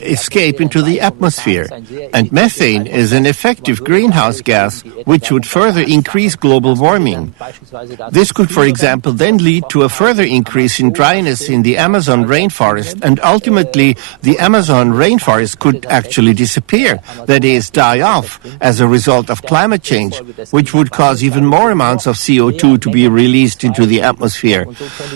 escape into the atmosphere, and methane is an effective greenhouse gas which would further increase global warming. This could, for example, then lead to a further increase in dryness in the Amazon rainforest, and ultimately the Amazon rainforest could actually disappear, that is, die off, as a result of climate change, which would cause even more amounts of CO2 to be released into the atmosphere.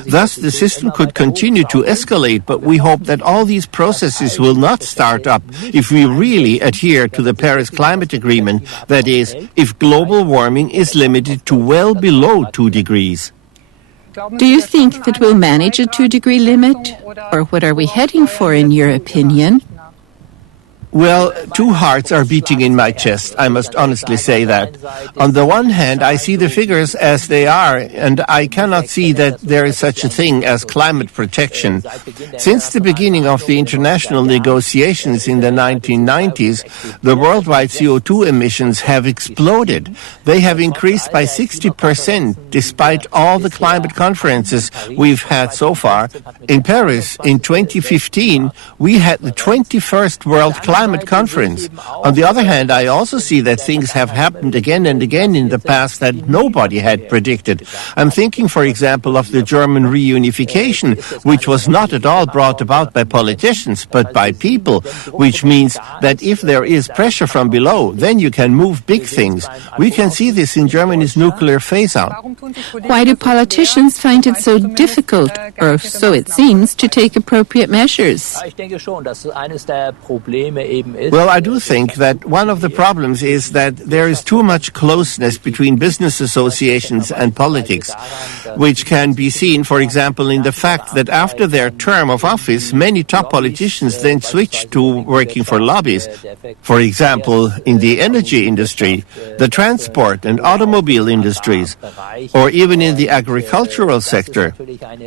Thus, the system could continue to escalate, but we hope that all these processes will not start up if we really adhere to the Paris Climate Agreement, that is, if global warming is limited to well below 2 degrees. Do you think that we'll manage a 2-degree limit? Or what are we heading for, in your opinion? Well, two hearts are beating in my chest, I must honestly say that. On the one hand, I see the figures as they are, and I cannot see that there is such a thing as climate protection. Since the beginning of the international negotiations in the 1990s, the worldwide CO2 emissions have exploded. They have increased by 60% despite all the climate conferences we've had so far. In Paris, in 2015, we had the 21st World Climate Conference. On the other hand, I also see that things have happened again and again in the past that nobody had predicted. I'm thinking, for example, of the German reunification, which was not at all brought about by politicians, but by people, which means that if there is pressure from below, then you can move big things. We can see this in Germany's nuclear phase-out. Why do politicians find it so difficult, or so it seems, to take appropriate measures? Well, I do think that one of the problems is that there is too much closeness between business associations and politics, which can be seen, for example, in the fact that after their term of office, many top politicians then switch to working for lobbies. For example, in the energy industry, the transport and automobile industries, or even in the agricultural sector.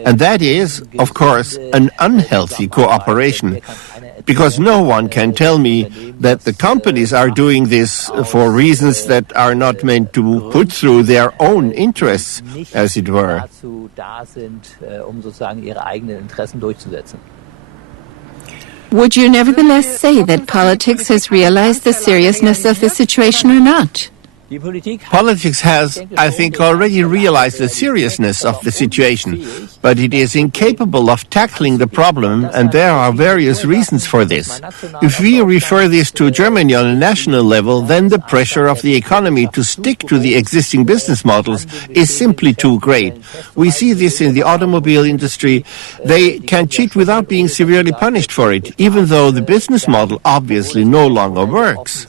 And that is, of course, an unhealthy cooperation, because no one can tell me that the companies are doing this for reasons that are not meant to put through their own interests, as it were. Would you nevertheless say that politics has realized the seriousness of the situation or not? Politics has, I think, already realized the seriousness of the situation, but it is incapable of tackling the problem, and there are various reasons for this. If we refer this to Germany on a national level, then the pressure of the economy to stick to the existing business models is simply too great. We see this in the automobile industry. They can cheat without being severely punished for it, even though the business model obviously no longer works.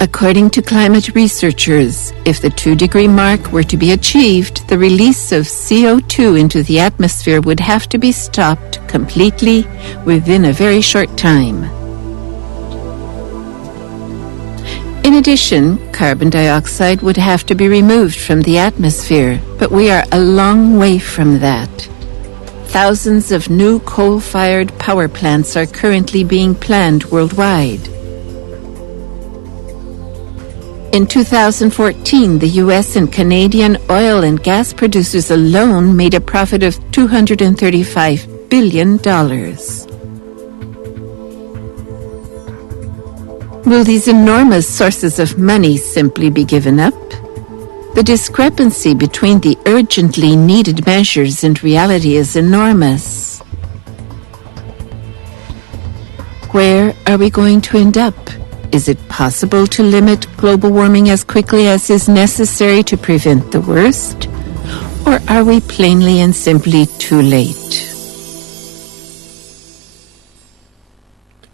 According to climate researchers, if the 2-degree mark were to be achieved, the release of CO2 into the atmosphere would have to be stopped completely within a very short time. In addition, carbon dioxide would have to be removed from the atmosphere, but we are a long way from that. Thousands of new coal-fired power plants are currently being planned worldwide. In 2014, the U.S. and Canadian oil and gas producers alone made a profit of $235 billion. Will these enormous sources of money simply be given up? The discrepancy between the urgently needed measures and reality is enormous. Where are we going to end up? Is it possible to limit global warming as quickly as is necessary to prevent the worst? Or are we plainly and simply too late?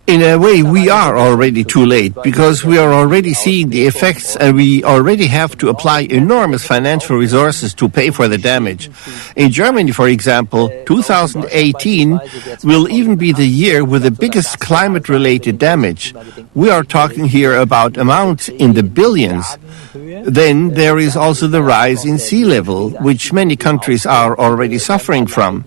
In a way, we are already too late, because we are already seeing the effects, and we already have to apply enormous financial resources to pay for the damage. In Germany, for example, 2018 will even be the year with the biggest climate-related damage. We are talking here about amounts in the billions. Then there is also the rise in sea level, which many countries are already suffering from.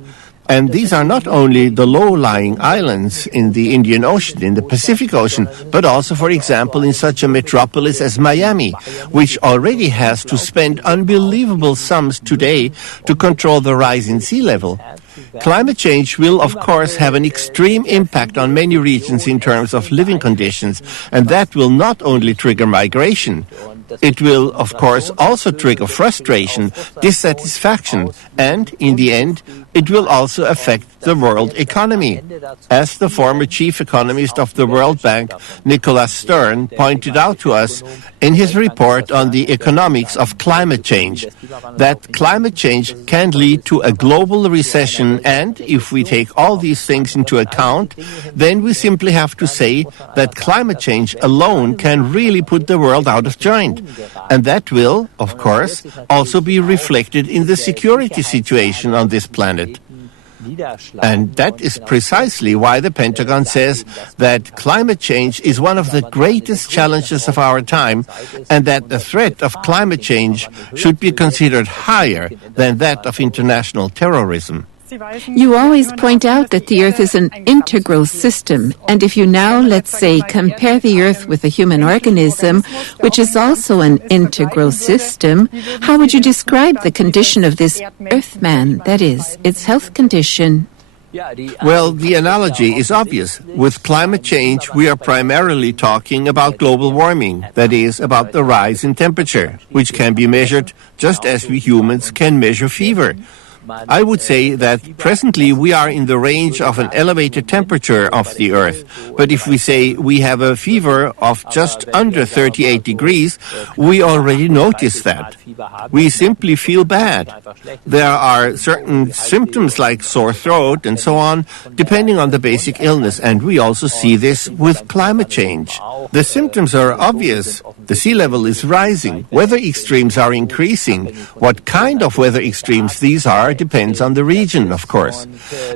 And these are not only the low-lying islands in the Indian Ocean, in the Pacific Ocean, but also, for example, in such a metropolis as Miami, which already has to spend unbelievable sums today to control the rise in sea level. Climate change will, of course, have an extreme impact on many regions in terms of living conditions, and that will not only trigger migration. It will, of course, also trigger frustration, dissatisfaction, and, in the end, it will also affect the world economy. As the former chief economist of the World Bank, Nicholas Stern, pointed out to us in his report on the economics of climate change, that climate change can lead to a global recession, and if we take all these things into account, then we simply have to say that climate change alone can really put the world out of joint. And that will, of course, also be reflected in the security situation on this planet. And that is precisely why the Pentagon says that climate change is one of the greatest challenges of our time, and that the threat of climate change should be considered higher than that of international terrorism. You always point out that the Earth is an integral system, and if you now, let's say, compare the Earth with a human organism, which is also an integral system, how would you describe the condition of this Earthman, that is, its health condition? Well, the analogy is obvious. With climate change, we are primarily talking about global warming, that is, about the rise in temperature, which can be measured just as we humans can measure fever. I would say that presently we are in the range of an elevated temperature of the Earth. But if we say we have a fever of just under 38 degrees, we already notice that. We simply feel bad. There are certain symptoms like sore throat and so on, depending on the basic illness, and we also see this with climate change. The symptoms are obvious. The sea level is rising. Weather extremes are increasing. What kind of weather extremes these are depends on the region, of course.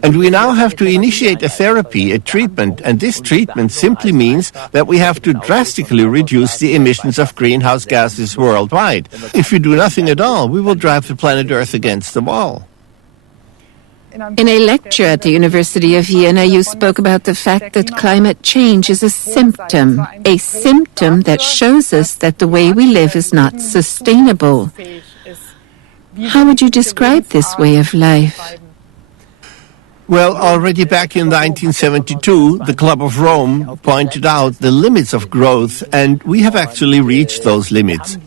And we now have to initiate a therapy, a treatment, and this treatment simply means that we have to drastically reduce the emissions of greenhouse gases worldwide. If we do nothing at all, we will drive the planet Earth against the wall. In a lecture at the University of Vienna, you spoke about the fact that climate change is a symptom that shows us that the way we live is not sustainable. How would you describe this way of life? Well, already back in 1972, the Club of Rome pointed out the limits of growth, and we have actually reached those limits.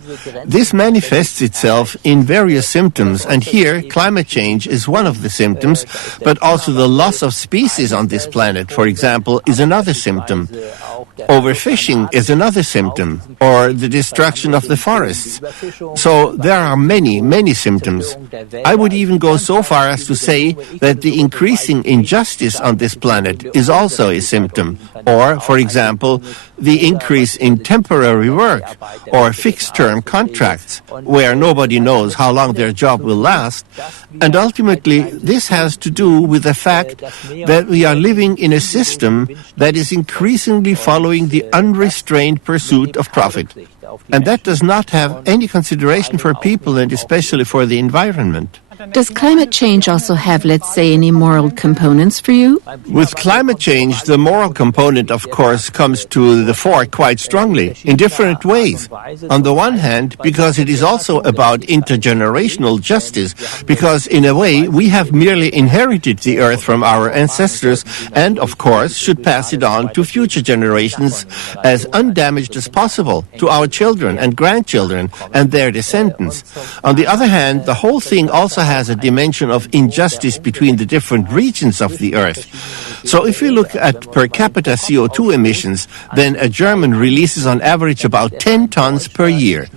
This manifests itself in various symptoms, and here climate change is one of the symptoms, but also the loss of species on this planet, for example, is another symptom. Overfishing is another symptom, or the destruction of the forests. So there are many, many symptoms. I would even go so far as to say that the increasing injustice on this planet is also a symptom. Or, for example, the increase in temporary work or fixed-term contracts where nobody knows how long their job will last. And ultimately, this has to do with the fact that we are living in a system that is increasingly following the unrestrained pursuit of profit. And that does not have any consideration for people and especially for the environment. Does climate change also have, let's say, any moral components for you? With climate change, the moral component, of course, comes to the fore quite strongly, in different ways. On the one hand, because it is also about intergenerational justice, because in a way we have merely inherited the earth from our ancestors and, of course, should pass it on to future generations as undamaged as possible, to our children and grandchildren and their descendants. On the other hand, the whole thing also has a dimension of injustice between the different regions of the earth. So if we look at per capita CO2 emissions, then a German releases on average about 10 tons per year.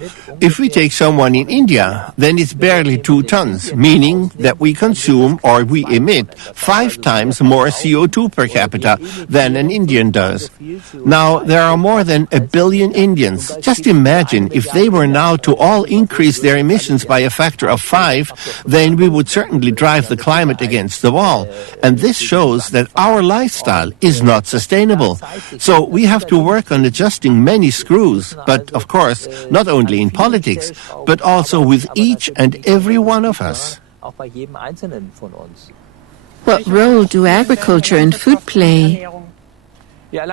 If we take someone in India, then it's barely 2 tons, meaning that we consume or we emit 5 times more CO2 per capita than an Indian does. Now, there are more than 1 billion Indians. Just imagine if they were now to all increase their emissions by a factor of 5, then we would certainly drive the climate against the wall. And this shows that our lifestyle is not sustainable. So we have to work on adjusting many screws, but of course, not only in politics, but also with each and every one of us. What role do agriculture and food play? Well,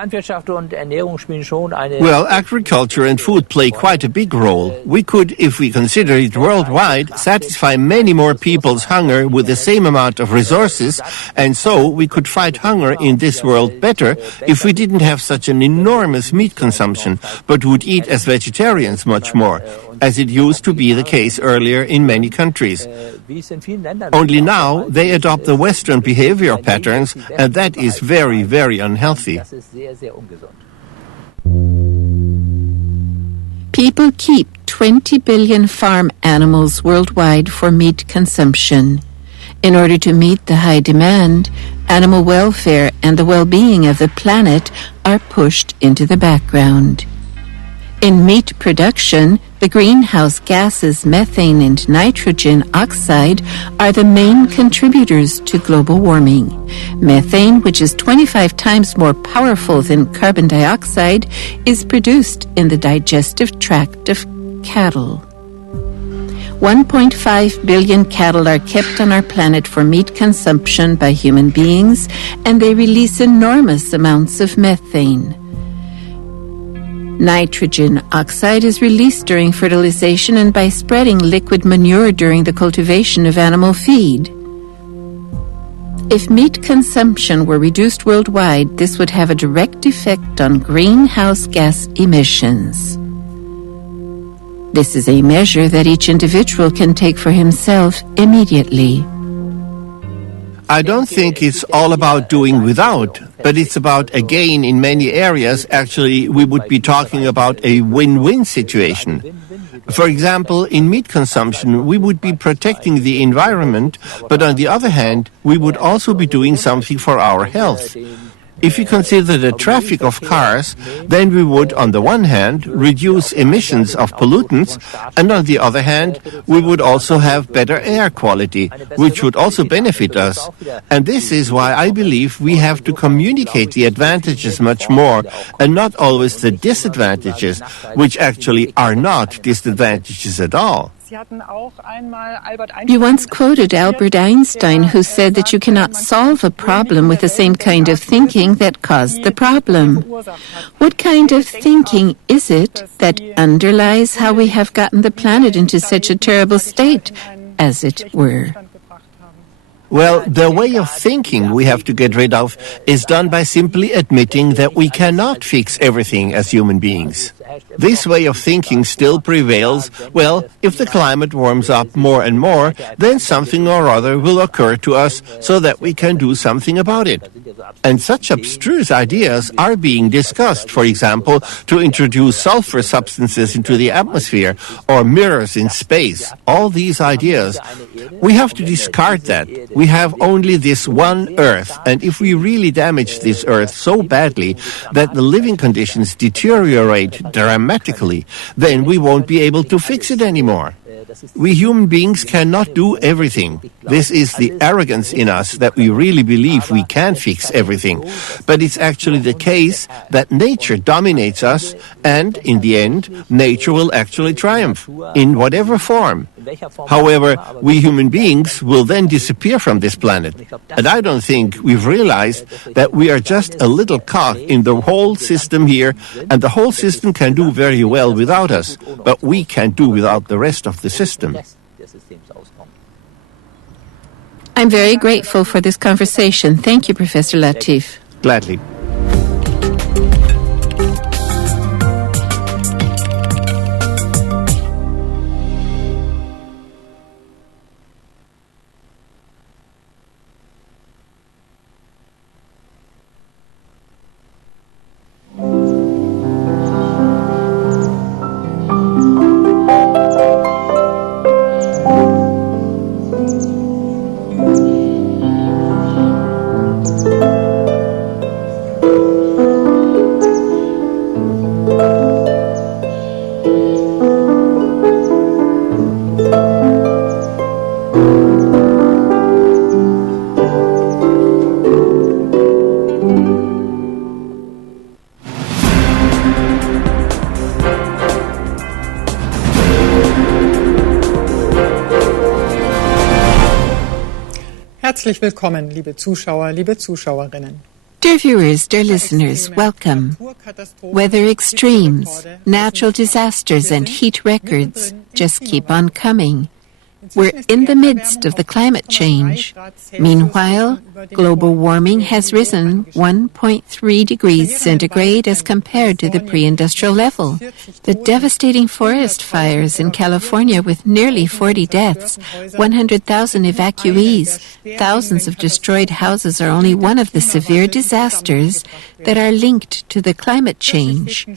agriculture and food play quite a big role. We could, if we consider it worldwide, satisfy many more people's hunger with the same amount of resources, and so we could fight hunger in this world better if we didn't have such an enormous meat consumption, but would eat as vegetarians much more, as it used to be the case earlier in many countries. Only now they adopt the Western behavior patterns, and that is very, very unhealthy. People keep 20 billion farm animals worldwide for meat consumption. In order to meet the high demand, animal welfare and the well-being of the planet are pushed into the background. In meat production, the greenhouse gases methane and nitrogen oxide are the main contributors to global warming. Methane, which is 25 times more powerful than carbon dioxide, is produced in the digestive tract of cattle. 1.5 billion cattle are kept on our planet for meat consumption by human beings, and they release enormous amounts of methane. Nitrogen oxide is released during fertilization and by spreading liquid manure during the cultivation of animal feed. If meat consumption were reduced worldwide, this would have a direct effect on greenhouse gas emissions. This is a measure that each individual can take for himself immediately. I don't think it's all about doing without, but it's about, again, in many areas, actually, we would be talking about a win-win situation. For example, in meat consumption, we would be protecting the environment, but on the other hand, we would also be doing something for our health. If we consider the traffic of cars, then we would, on the one hand, reduce emissions of pollutants, and on the other hand, we would also have better air quality, which would also benefit us. And this is why I believe we have to communicate the advantages much more, and not always the disadvantages, which actually are not disadvantages at all. You once quoted Albert Einstein, who said that you cannot solve a problem with the same kind of thinking that caused the problem. What kind of thinking is it that underlies how we have gotten the planet into such a terrible state, as it were? Well, the way of thinking we have to get rid of is done by simply admitting that we cannot fix everything as human beings. This way of thinking still prevails. Well, if the climate warms up more and more, then something or other will occur to us so that we can do something about it. And such abstruse ideas are being discussed, for example, to introduce sulfur substances into the atmosphere or mirrors in space. All these ideas, we have to discard that. We have only this one Earth, and if we really damage this Earth so badly that the living conditions deteriorate dramatically, then we won't be able to fix it anymore. We human beings cannot do everything. This is the arrogance in us that we really believe we can fix everything. But it's actually the case that nature dominates us, and in the end, nature will actually triumph, in whatever form. However, we human beings will then disappear from this planet. And I don't think we've realized that we are just a little cog in the whole system here, and the whole system can do very well without us, but we can't do without the rest of the system. I'm very grateful for this conversation. Thank you, Professor Latif. Gladly. Herzlich willkommen, liebe Zuschauer, liebe Zuschauerinnen. Dear viewers, dear listeners, welcome. Weather extremes, natural disasters, and heat records just keep on coming. We're in the midst of the climate change. Meanwhile, global warming has risen 1.3 degrees centigrade as compared to the pre-industrial level. The devastating forest fires in California with nearly 40 deaths, 100,000 evacuees, thousands of destroyed houses are only one of the severe disasters that are linked to the climate change.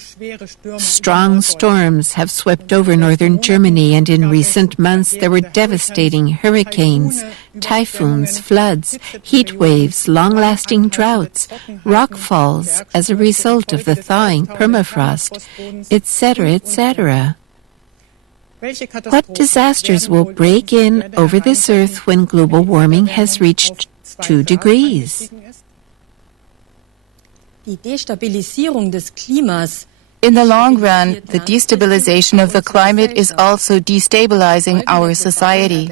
Strong storms have swept over northern Germany, and in recent months there were devastating hurricanes, typhoons, floods, heat waves, long-lasting droughts, rockfalls as a result of the thawing permafrost, etc., etc. What disasters will break in over this earth when global warming has reached 2 degrees? Die Destabilisierung des Klimas. In the long run, the destabilization of the climate is also destabilizing our society.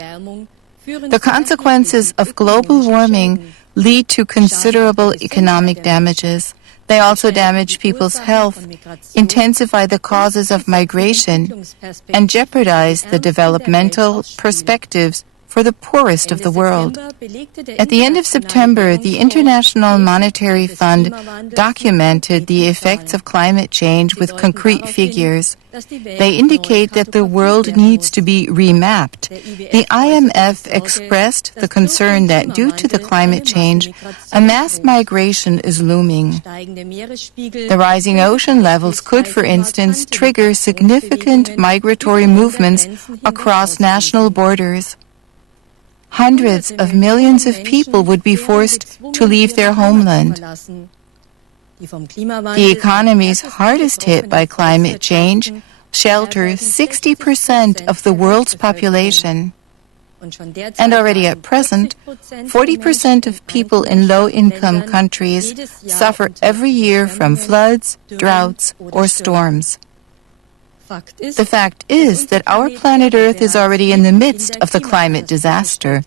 The consequences of global warming lead to considerable economic damages. They also damage people's health, intensify the causes of migration, and jeopardize the developmental perspectives for the poorest of the world. At the end of September, the International Monetary Fund documented the effects of climate change with concrete figures. They indicate that the world needs to be remapped. The IMF expressed the concern that due to the climate change, a mass migration is looming. The rising ocean levels could, for instance, trigger significant migratory movements across national borders. Hundreds of millions of people would be forced to leave their homeland. The economies hardest hit by climate change shelter 60% of the world's population. And already at present, 40% of people in low-income countries suffer every year from floods, droughts, or storms. The fact is that our planet Earth is already in the midst of the climate disaster,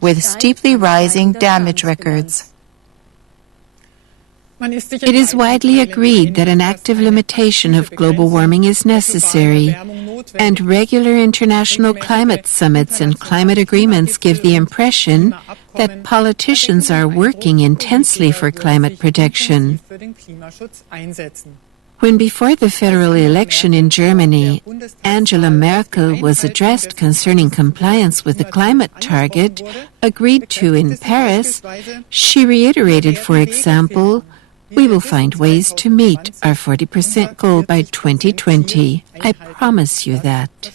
with steeply rising damage records. It is widely agreed that an active limitation of global warming is necessary, and regular international climate summits and climate agreements give the impression that politicians are working intensely for climate protection. When before the federal election in Germany, Angela Merkel was addressed concerning compliance with the climate target agreed to in Paris, she reiterated, for example, "We will find ways to meet our 40% goal by 2020. I promise you that."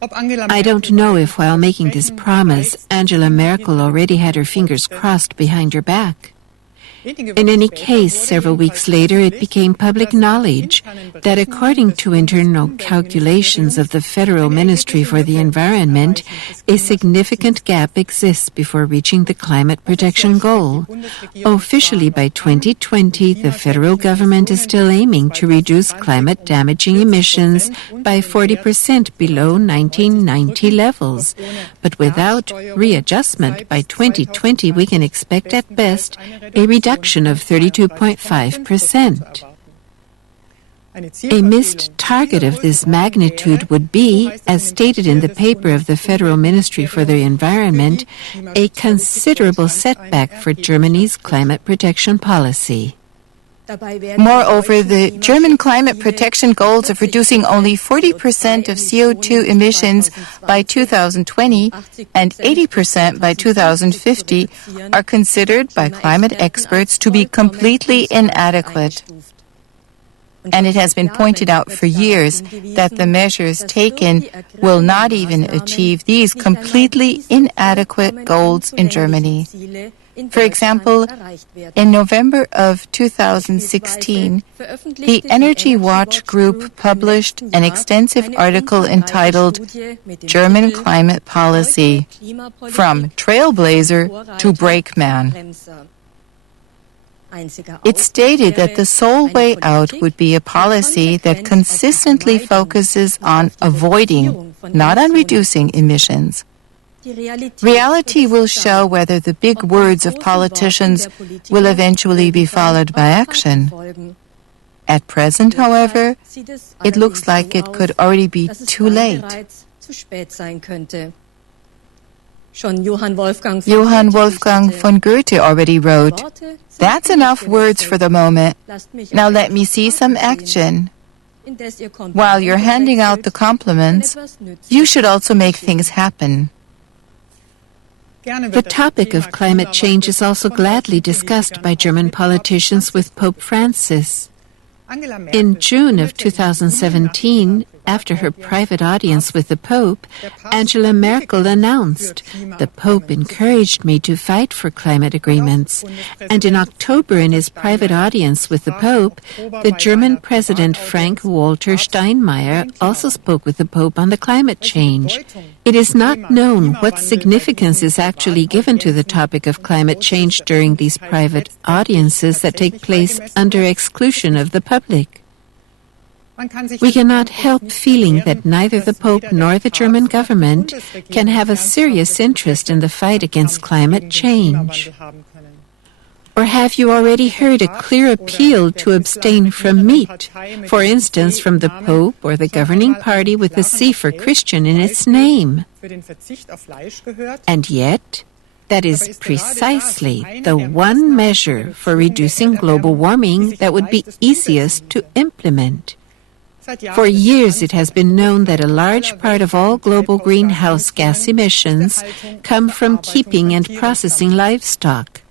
I don't know if while making this promise, Angela Merkel already had her fingers crossed behind her back. In any case, several weeks later, it became public knowledge that according to internal calculations of the Federal Ministry for the Environment, a significant gap exists before reaching the climate protection goal. Officially, by 2020, the federal government is still aiming to reduce climate-damaging emissions by 40% below 1990 levels. But without readjustment, by 2020, we can expect at best a reduction of 32.5%. A missed target of this magnitude would be, as stated in the paper of the Federal Ministry for the Environment, a considerable setback for Germany's climate protection policy. Moreover, the German climate protection goals of reducing only 40% of CO2 emissions by 2020 and 80% by 2050 are considered by climate experts to be completely inadequate. And it has been pointed out for years that the measures taken will not even achieve these completely inadequate goals in Germany. For example, in November of 2016, the Energy Watch Group published an extensive article entitled German Climate Policy, From Trailblazer to Brakeman. It stated that the sole way out would be a policy that consistently focuses on avoiding, not on reducing, emissions. Reality will show whether the big words of politicians will eventually be followed by action. At present, however, it looks like it could already be too late. Johann Wolfgang von Goethe already wrote, "That's enough words for the moment. Now let me see some action." While you're handing out the compliments, you should also make things happen. The topic of climate change is also gladly discussed by German politicians with Pope Francis. In June of 2017, after her private audience with the Pope, Angela Merkel announced, "The Pope encouraged me to fight for climate agreements." And in October, in his private audience with the Pope, the German President Frank-Walter Steinmeier also spoke with the Pope on the climate change. It is not known what significance is actually given to the topic of climate change during these private audiences that take place under exclusion of the public. We cannot help feeling that neither the Pope nor the German government can have a serious interest in the fight against climate change. Or have you already heard a clear appeal to abstain from meat, for instance, from the Pope or the governing party with the C for Christian in its name? And yet, that is precisely the one measure for reducing global warming that would be easiest to implement. For years, it has been known that a large part of all global greenhouse gas emissions come from keeping and processing livestock.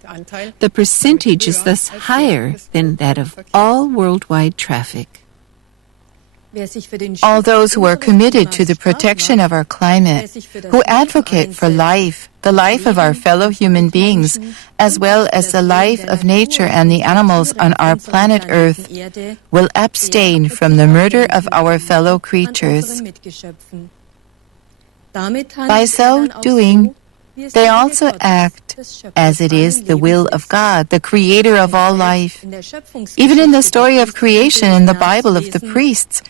The percentage is thus higher than that of all worldwide traffic. All those who are committed to the protection of our climate, who advocate for life, the life of our fellow human beings, as well as the life of nature and the animals on our planet Earth, will abstain from the murder of our fellow creatures. By so doing, they also act as it is the will of God, the creator of all life. Even in the story of creation in the Bible of the priests,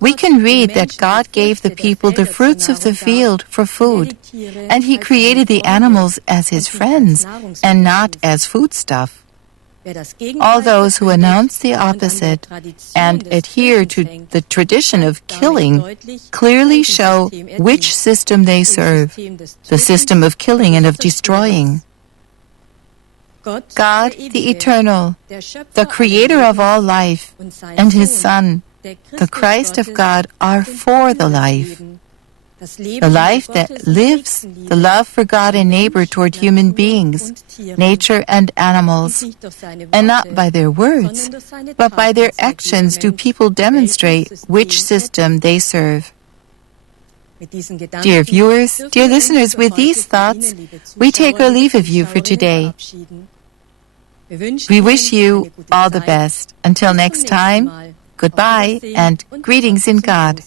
we can read that God gave the people the fruits of the field for food, and he created the animals as his friends and not as foodstuff. All those who announce the opposite and adhere to the tradition of killing clearly show which system they serve, the system of killing and of destroying. God, the Eternal, the Creator of all life, and His Son, the Christ of God, are for the life. The life that lives the love for God and neighbor toward human beings, nature and animals. And not by their words, but by their actions do people demonstrate which system they serve. Dear viewers, dear listeners, with these thoughts, we take our leave of you for today. We wish you all the best. Until next time, goodbye and greetings in God.